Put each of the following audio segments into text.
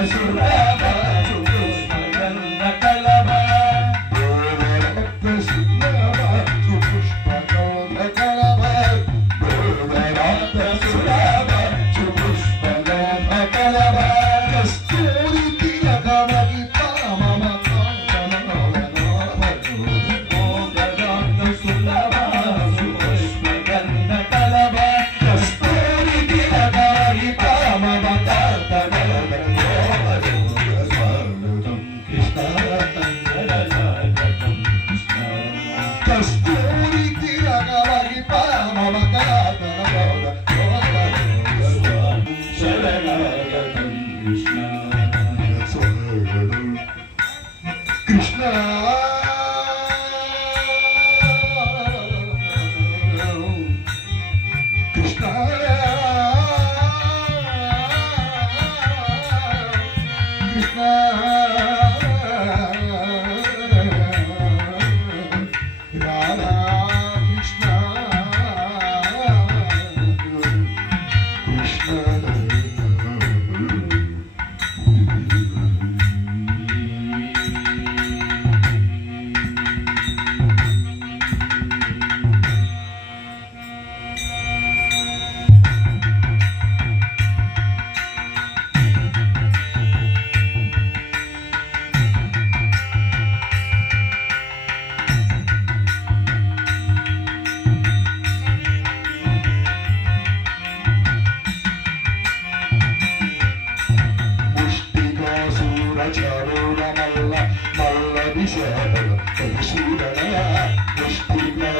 Mas 신나라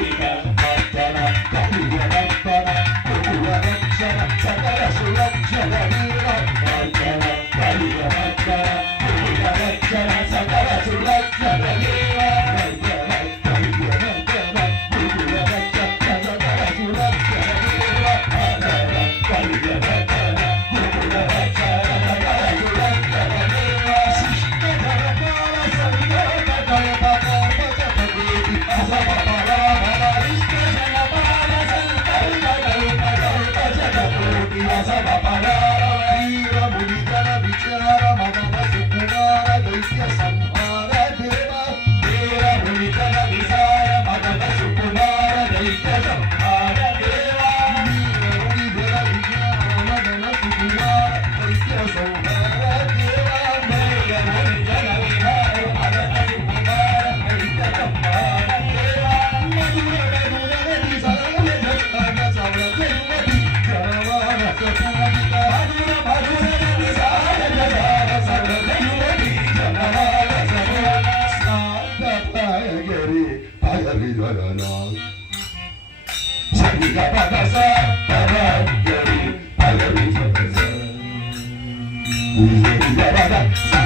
Thank you. Sariga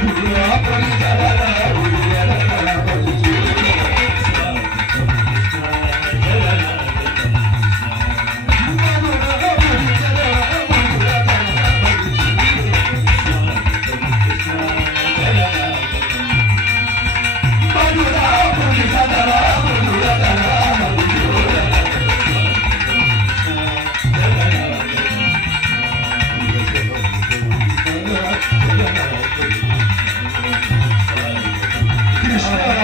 ఊరా పొలిగలరా Thank you.